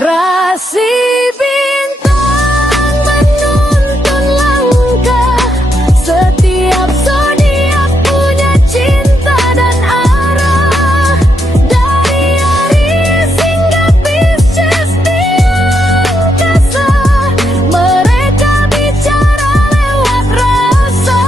Rasi bintang menuntun langkah, setiap zodiak punya cinta dan arah. Dari Aries hingga Pisces di angkasa, mereka bicara lewat rasa.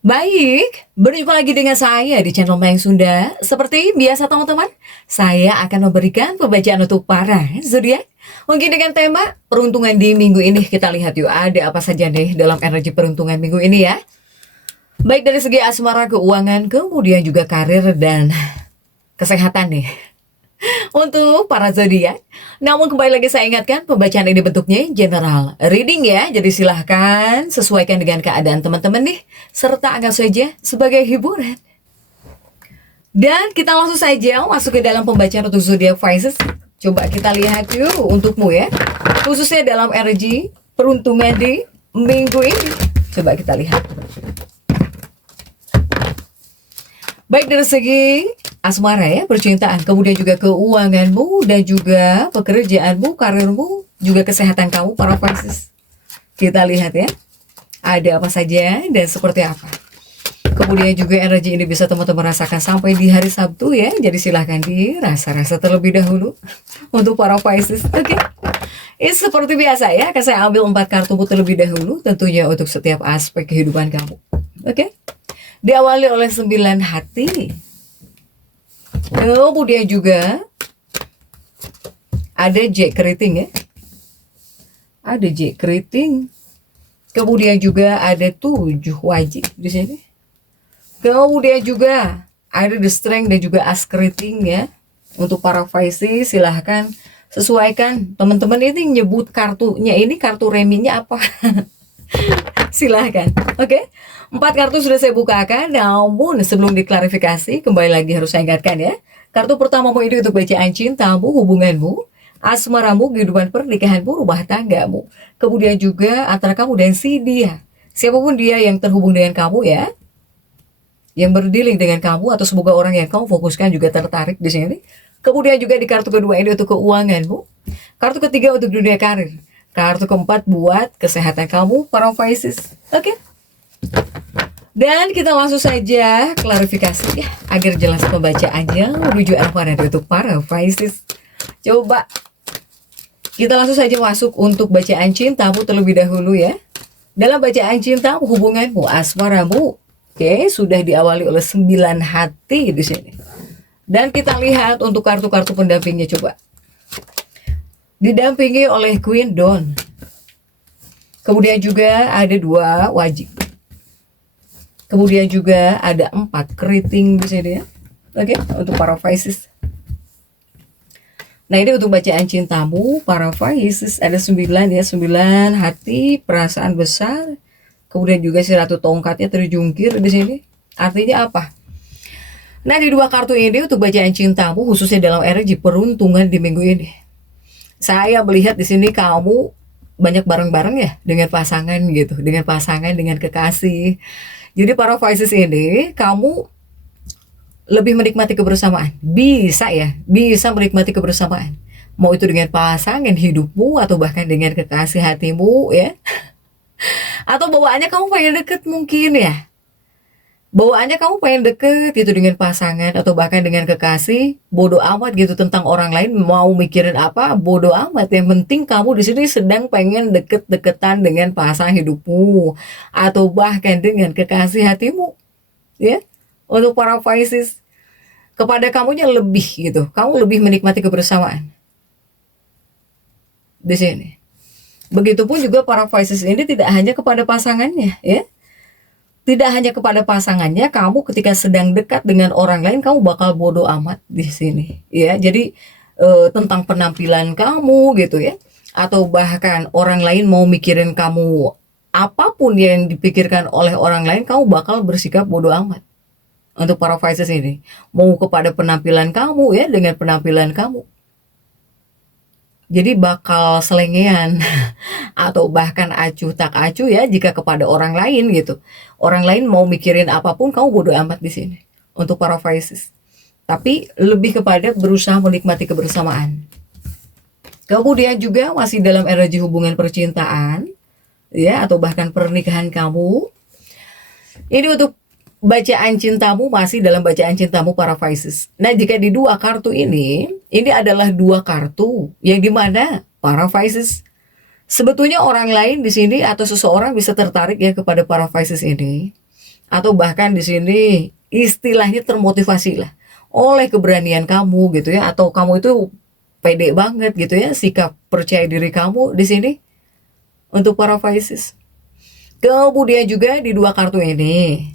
Baik, berjumpa lagi dengan saya di channel Mayang Sunda. Seperti biasa teman-teman, saya akan memberikan pembacaan untuk para zodiak. Mungkin dengan tema peruntungan di minggu ini, kita lihat yuk ada apa saja nih dalam energi peruntungan minggu ini ya. Baik dari segi asmara, keuangan, kemudian juga karir dan kesehatan nih. Untuk para zodiak. Namun kembali lagi saya ingatkan, pembacaan ini bentuknya general reading ya. Jadi silahkan sesuaikan dengan keadaan teman-teman nih, serta anggap saja sebagai hiburan. Dan kita langsung saja masuk ke dalam pembacaan untuk zodiak Pisces. Coba kita lihat yuk untukmu ya, khususnya dalam energi peruntungan di minggu ini. Coba kita lihat. Baik dari segi asmara ya, percintaan, kemudian juga keuanganmu dan juga pekerjaanmu, karirmu, juga kesehatan kamu para Pisces. Kita lihat ya, ada apa saja dan seperti apa. Kemudian juga energi ini bisa teman-teman rasakan sampai di hari Sabtu ya. Jadi silahkan dirasa-rasa terlebih dahulu untuk para Pisces. Oke. Ini seperti biasa ya, akan saya ambil 4 kartu terlebih dahulu tentunya untuk setiap aspek kehidupan kamu. Oke. Diawali oleh 9 hati. Kemudian juga ada Jack keriting ya. Ada Jack keriting. Kemudian juga ada 7 wajib di sini. Kemudian juga ada The Strength dan juga As keriting ya. Untuk para Pisces silahkan sesuaikan. Teman-teman ini nyebut kartunya ini kartu reminya apa? Silahkan. Oke. 4 kartu sudah saya bukakan, namun sebelum diklarifikasi, kembali lagi harus saya ingatkan ya. Kartu pertamamu ini untuk bacaan cintamu, hubunganmu, asmaramu, kehidupan pernikahanmu, rumah tanggamu. Kemudian juga antara kamu dan si dia. Siapapun dia yang terhubung dengan kamu ya, yang berdealing dengan kamu, atau semoga orang yang kamu fokuskan juga tertarik di sini. Kemudian juga di kartu kedua ini untuk keuanganmu. Kartu ketiga untuk dunia karir. Kartu keempat buat kesehatan kamu, para Pisces. Oke. Dan kita langsung saja klarifikasi ya, agar jelas pembacaannya menuju apa nanti untuk para Pisces. Coba kita langsung saja masuk untuk bacaan cintamu terlebih dahulu ya. Dalam bacaan cintamu, hubunganmu, asmaramu, oke, sudah diawali oleh 9 hati di sini. Dan kita lihat untuk kartu-kartu pendampingnya, coba. Didampingi oleh Queen Dawn. Kemudian juga ada 2 wajib. Kemudian juga ada 4 keriting di sini ya. Oke, untuk para Pisces. Nah, ini untuk bacaan cintamu para Pisces, ada 9 ya, 9 hati, perasaan besar. Kemudian juga si ratu tongkatnya terjungkir di sini. Artinya apa? Nah, di 2 kartu ini untuk bacaan cintamu khususnya dalam energi peruntungan di minggu ini. Saya melihat di sini kamu banyak bareng-bareng ya dengan pasangan gitu, dengan pasangan, dengan kekasih. Jadi para Pisces ini, kamu lebih menikmati kebersamaan. Bisa ya, bisa menikmati kebersamaan. Mau itu dengan pasangan hidupmu atau bahkan dengan kekasih hatimu ya. Atau bawaannya kamu pengen deket mungkin ya. Bawaannya kamu pengen deket gitu dengan pasangan atau bahkan dengan kekasih, bodoh amat gitu tentang orang lain, mau mikirin apa, bodoh amat. Yang penting kamu di sini sedang pengen deket-deketan dengan pasangan hidupmu atau bahkan dengan kekasih hatimu, ya. Untuk para Pisces, kepada kamunya lebih gitu, kamu lebih menikmati kebersamaan di sini. Begitupun juga para Pisces ini tidak hanya kepada pasangannya, ya. Tidak hanya kepada pasangannya, kamu ketika sedang dekat dengan orang lain, kamu bakal bodoh amat di sini, ya. Jadi tentang penampilan kamu gitu ya, atau bahkan orang lain mau mikirin kamu, apapun yang dipikirkan oleh orang lain, kamu bakal bersikap bodoh amat. Untuk para Pisces ini, mau kepada penampilan kamu ya, dengan penampilan kamu. Jadi bakal selengean atau bahkan acuh tak acuh ya jika kepada orang lain gitu. Orang lain mau mikirin apapun, kamu bodo amat di sini. Untuk para Pisces. tapi lebih kepada berusaha menikmati kebersamaan. Kemudian juga masih dalam energi hubungan percintaan, ya, atau bahkan pernikahan kamu. Ini untuk bacaan cintamu, masih dalam bacaan cintamu para Pisces. Nah, jika di dua kartu ini adalah dua kartu yang dimana para Pisces sebetulnya orang lain di sini atau seseorang bisa tertarik ya kepada para Pisces ini, atau bahkan di sini istilahnya termotivasi lah oleh keberanian kamu gitu ya, atau kamu itu pede banget gitu ya, sikap percaya diri kamu di sini untuk para Pisces. Kemudian juga di dua kartu ini,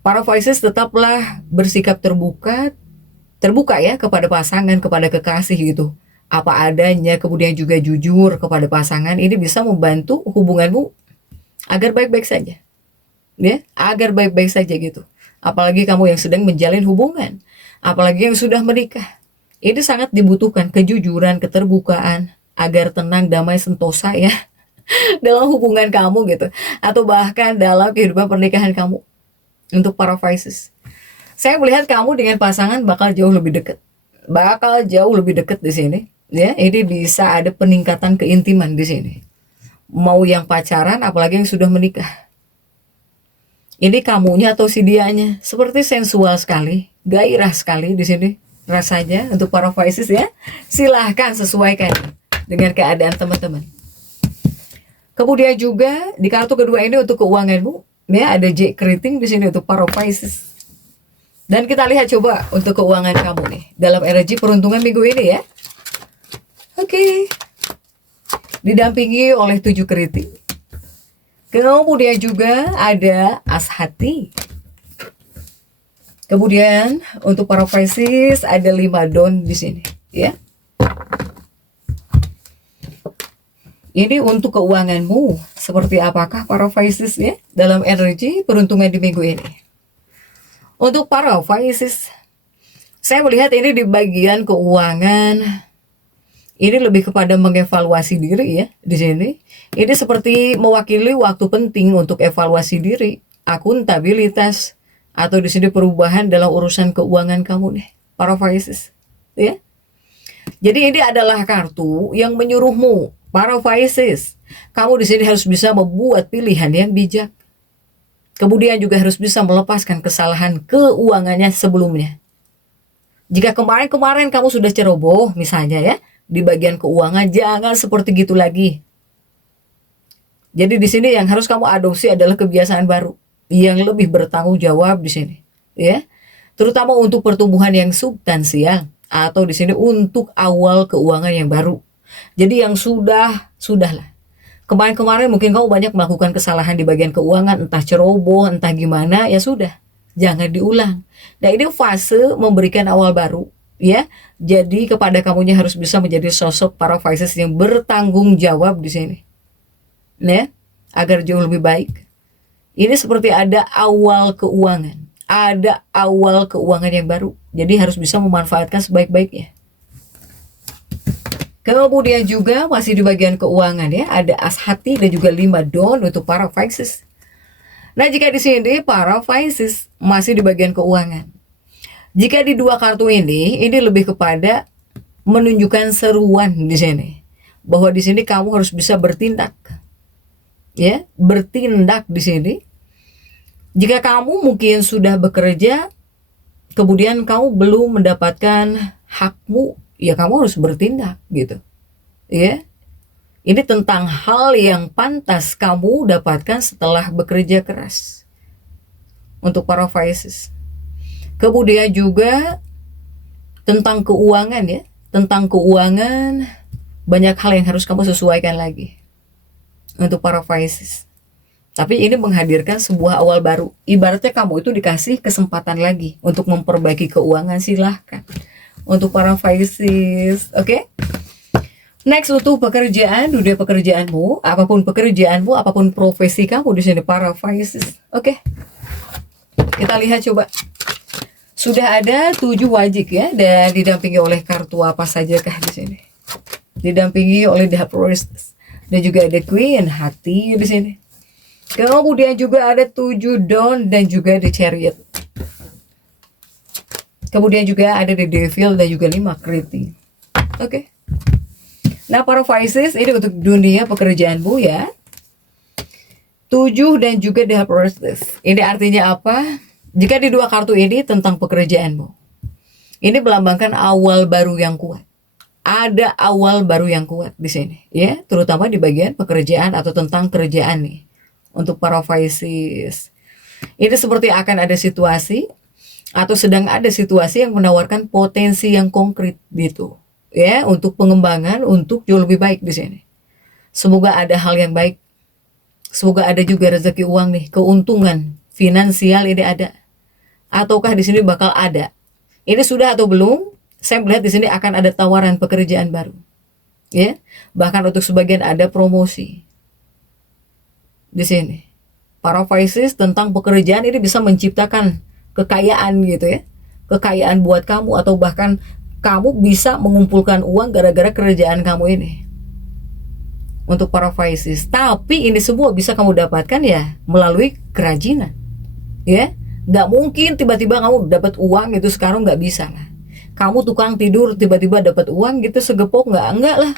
para Pisces tetaplah bersikap terbuka ya kepada pasangan, kepada kekasih gitu. Apa adanya, kemudian juga jujur kepada pasangan, ini bisa membantu hubunganmu agar baik-baik saja. Ya, agar baik-baik saja gitu. Apalagi kamu yang sedang menjalin hubungan, apalagi yang sudah menikah. Ini sangat dibutuhkan kejujuran, keterbukaan agar tenang, damai, sentosa ya dalam hubungan kamu gitu, atau bahkan dalam kehidupan pernikahan kamu. Untuk para Pisces, saya melihat kamu dengan pasangan bakal jauh lebih dekat di sini. Ya, ini bisa ada peningkatan keintiman di sini. Mau yang pacaran, apalagi yang sudah menikah. Ini kamunya atau si dianya seperti sensual sekali, gairah sekali di sini rasanya untuk para Pisces ya. Silahkan sesuaikan dengan keadaan teman-teman. Kemudian juga di kartu kedua ini untuk keuanganmu, ya, ada J keriting di sini untuk para Pisces. Dan kita lihat coba untuk keuangan kamu nih dalam energi peruntungan minggu ini ya. Oke. Didampingi oleh 7 keriting. Kemudian juga ada as hati. Kemudian untuk para Pisces ada 5 don di sini, ya. Ini untuk keuanganmu, seperti apakah para Pisces ya dalam energi peruntungan di minggu ini. Untuk para Pisces, saya melihat ini di bagian keuangan, ini lebih kepada mengevaluasi diri ya di sini. Ini seperti mewakili waktu penting untuk evaluasi diri, akuntabilitas, atau di sini perubahan dalam urusan keuangan kamu nih, para Pisces, ya. Jadi ini adalah kartu yang menyuruhmu, para Pisces, kamu di sini harus bisa membuat pilihan yang bijak. Kemudian juga harus bisa melepaskan kesalahan keuangannya sebelumnya. Jika kemarin-kemarin kamu sudah ceroboh misalnya ya di bagian keuangan, jangan seperti gitu lagi. Jadi di sini yang harus kamu adopsi adalah kebiasaan baru yang lebih bertanggung jawab di sini, ya. Terutama untuk pertumbuhan yang substansial atau di sini untuk awal keuangan yang baru. Jadi yang sudahlah. Kemarin-kemarin mungkin kamu banyak melakukan kesalahan di bagian keuangan, entah ceroboh, entah gimana, ya sudah, jangan diulang. Nah, ini fase memberikan awal baru, ya. Jadi kepada kamunya harus bisa menjadi sosok para Pisces yang bertanggung jawab di sini, ya, agar jauh lebih baik. Ini seperti ada awal keuangan, yang baru. Jadi harus bisa memanfaatkan sebaik-baiknya. Kemudian juga masih di bagian keuangan ya, ada as hati dan juga 5 don untuk para Pisces. Nah, jika di sini para Pisces masih di bagian keuangan. Jika di dua kartu ini lebih kepada menunjukkan seruan di sini. Bahwa di sini kamu harus bisa bertindak. Ya, bertindak di sini. Jika kamu mungkin sudah bekerja, kemudian kamu belum mendapatkan hakmu, ya kamu harus bertindak gitu, ya. Ini tentang hal yang pantas kamu dapatkan setelah bekerja keras untuk para Pisces. Kemudian juga tentang keuangan ya, tentang keuangan banyak hal yang harus kamu sesuaikan lagi untuk para Pisces. Tapi ini menghadirkan sebuah awal baru. Ibaratnya kamu itu dikasih kesempatan lagi untuk memperbaiki keuangan, silahkan. Untuk para Pisces, oke? Next untuk pekerjaan, dunia pekerjaanmu, apapun profesi kamu di sini para Pisces, oke? Kita lihat coba. Sudah ada 7 wajik ya, dan didampingi oleh kartu apa sajakah di sini? Didampingi oleh The Priestess dan juga ada Queen hati di sini. Kemudian juga ada 7 don dan juga The Chariot. Kemudian juga ada The Devil dan juga 5 keriting. Oke. Nah, para Pisces ini untuk dunia pekerjaanmu ya. 7 dan juga The Empress. Ini artinya apa? Jika di dua kartu ini tentang pekerjaanmu. Ini melambangkan awal baru yang kuat. Ada awal baru yang kuat di sini, ya, terutama di bagian pekerjaan atau tentang kerjaan nih. Untuk para Pisces. Ini seperti akan ada situasi atau sedang ada situasi yang menawarkan potensi yang konkret gitu. Ya, untuk pengembangan, untuk jauh lebih baik di sini. Semoga ada hal yang baik. Semoga ada juga rezeki uang nih, keuntungan finansial ini ada. Ataukah di sini bakal ada? Ini sudah atau belum? Saya melihat di sini akan ada tawaran pekerjaan baru. Ya, bahkan untuk sebagian ada promosi. Di sini. Para Pisces tentang pekerjaan ini bisa menciptakan kekayaan gitu ya. Kekayaan buat kamu atau bahkan kamu bisa mengumpulkan uang gara-gara kerjaan kamu ini. Untuk para Pisces. Tapi ini semua bisa kamu dapatkan ya melalui kerajinan. Ya, nggak mungkin tiba-tiba kamu dapat uang itu sekarang, nggak bisa lah. Kamu tukang tidur tiba-tiba dapat uang gitu segepok, enggak lah.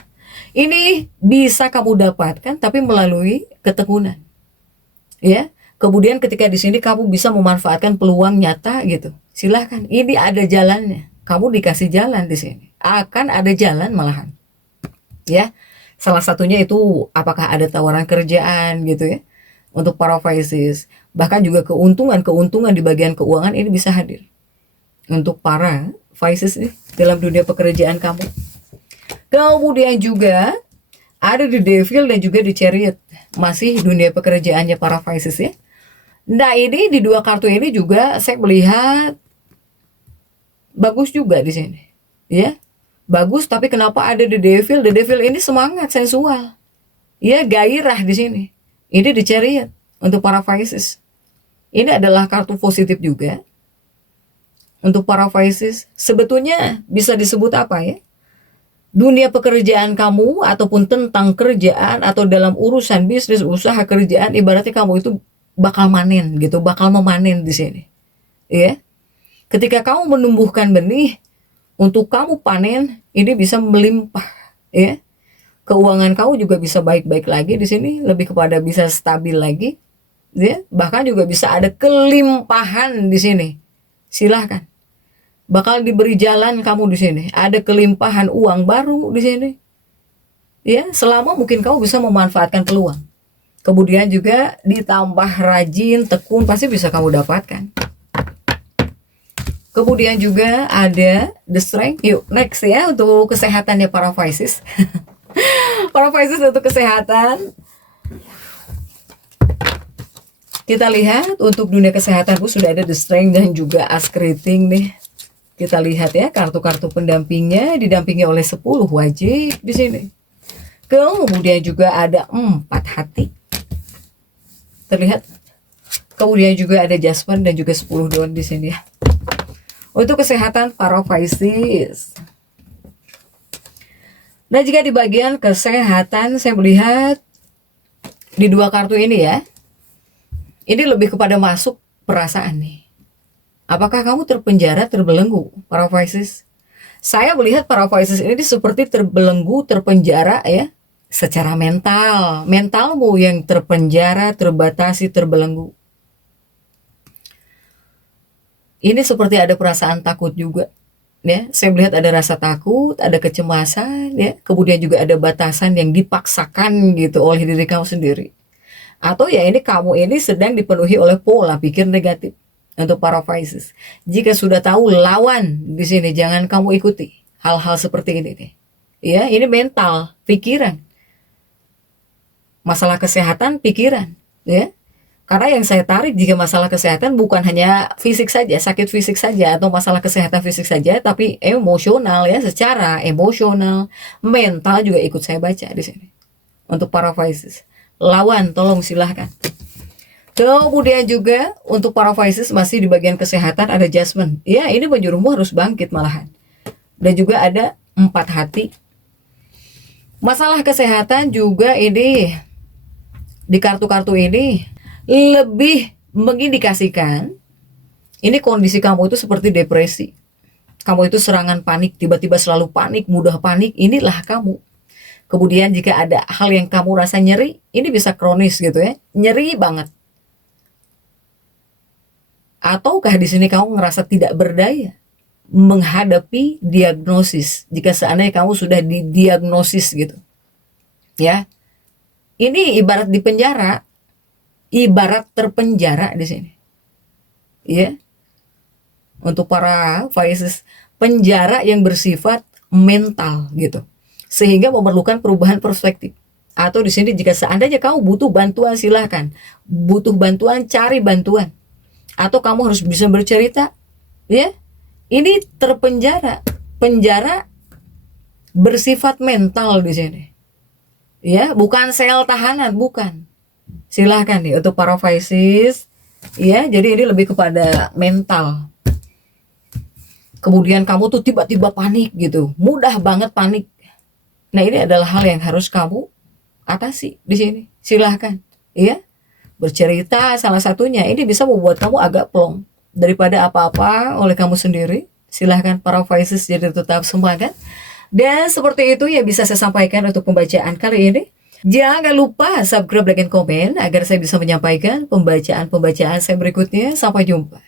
Ini bisa kamu dapatkan tapi melalui ketekunan. Ya. Kemudian ketika di sini kamu bisa memanfaatkan peluang nyata gitu. Silahkan, ini ada jalannya. Kamu dikasih jalan di sini. Akan ada jalan malahan. Ya. Salah satunya itu apakah ada tawaran kerjaan gitu ya. Untuk para Pisces. Bahkan juga keuntungan di bagian keuangan ini bisa hadir. Untuk para Pisces nih dalam dunia pekerjaan kamu. Kemudian juga ada The Devil dan juga The Chariot. Masih dunia pekerjaannya para Pisces ya. Nah, ini di dua kartu ini juga saya melihat bagus juga di sini. Ya. Bagus, tapi kenapa ada The Devil? The Devil ini semangat sensual. Ya, gairah di sini. Ini The Chariot untuk para Pisces. Ini adalah kartu positif juga. Untuk para Pisces, sebetulnya bisa disebut apa ya? Dunia pekerjaan kamu ataupun tentang kerjaan atau dalam urusan bisnis, usaha kerjaan, ibaratnya kamu itu bakal manen gitu, bakal memanen di sini. Ya. Ketika kamu menumbuhkan benih untuk kamu panen, ini bisa melimpah, ya. Keuangan kamu juga bisa baik-baik lagi di sini, lebih kepada bisa stabil lagi. Ya, bahkan juga bisa ada kelimpahan di sini. Silahkan. Bakal diberi jalan kamu di sini. Ada kelimpahan uang baru di sini. Ya, selama mungkin kamu bisa memanfaatkan peluang. Kemudian juga ditambah rajin, tekun, pasti bisa kamu dapatkan. Kemudian juga ada The Strength. Yuk, next ya untuk kesehatannya para Pisces. Para Pisces untuk kesehatan. Kita lihat untuk dunia kesehatanku sudah ada The Strength dan juga As Keriting nih. Kita lihat ya kartu-kartu pendampingnya didampingi oleh 10 wajib di sini. Kemudian juga ada 4 hati. Terlihat. Kemudian juga ada Jasmine dan juga 10 daun di sini ya. Untuk kesehatan para Pisces. Nah, jika di bagian kesehatan saya melihat di dua kartu ini ya. Ini lebih kepada masuk perasaan nih. Apakah kamu terpenjara, terbelenggu, para Pisces? Saya melihat para Pisces ini seperti terbelenggu, terpenjara ya, secara mental. Mentalmu yang terpenjara, terbatasi, terbelenggu. Ini seperti ada perasaan takut juga. Ya, saya melihat ada rasa takut, ada kecemasan, ya, kemudian juga ada batasan yang dipaksakan gitu oleh diri kamu sendiri. Atau ya ini kamu ini sedang dipenuhi oleh pola pikir negatif untuk para Pisces. Jika sudah tahu lawan di sini, jangan kamu ikuti hal-hal seperti ini nih. Ya, ini mental, pikiran. Masalah kesehatan, pikiran, ya. Karena yang saya tarik jika masalah kesehatan bukan hanya fisik saja, sakit fisik saja atau masalah kesehatan fisik saja, tapi emosional ya, secara emosional, mental juga ikut saya baca di sini. Untuk para Pisces. Lawan, tolong silahkan. Kemudian juga untuk para Pisces masih di bagian kesehatan ada Jasmine. Ya, ini penjurumu harus bangkit malahan. Dan juga ada 4 hati. Masalah kesehatan juga ini di kartu-kartu ini lebih mengindikasikan ini kondisi kamu itu seperti depresi. kamu itu serangan panik, tiba-tiba selalu panik, mudah panik, inilah kamu. Kemudian jika ada hal yang kamu rasa nyeri, ini bisa kronis gitu ya, nyeri banget. Ataukah di sini kamu ngerasa tidak berdaya menghadapi diagnosis, jika seandainya kamu sudah didiagnosis gitu. Ya. Ini ibarat di penjara, ibarat terpenjara di sini. Ya. Untuk para Pisces, penjara yang bersifat mental gitu. Sehingga memerlukan perubahan perspektif. Atau di sini jika seandainya kamu butuh bantuan, silahkan. Butuh bantuan, cari bantuan. Atau kamu harus bisa bercerita, ya. Ini terpenjara, penjara bersifat mental di sini, ya, bukan sel tahanan, bukan. Silahkan nih untuk para Pisces, ya. Jadi ini lebih kepada mental. Kemudian kamu tuh tiba-tiba panik gitu, mudah banget panik. Nah ini adalah hal yang harus kamu atasi di sini. Silahkan, ya. Bercerita salah satunya ini bisa membuat kamu agak plong daripada apa-apa oleh kamu sendiri. Silahkan para Pisces jadi tetap semangat. Dan seperti itu yang bisa saya sampaikan untuk pembacaan kali ini. Jangan lupa subscribe, like, dan komen agar saya bisa menyampaikan pembacaan-pembacaan saya berikutnya. Sampai jumpa.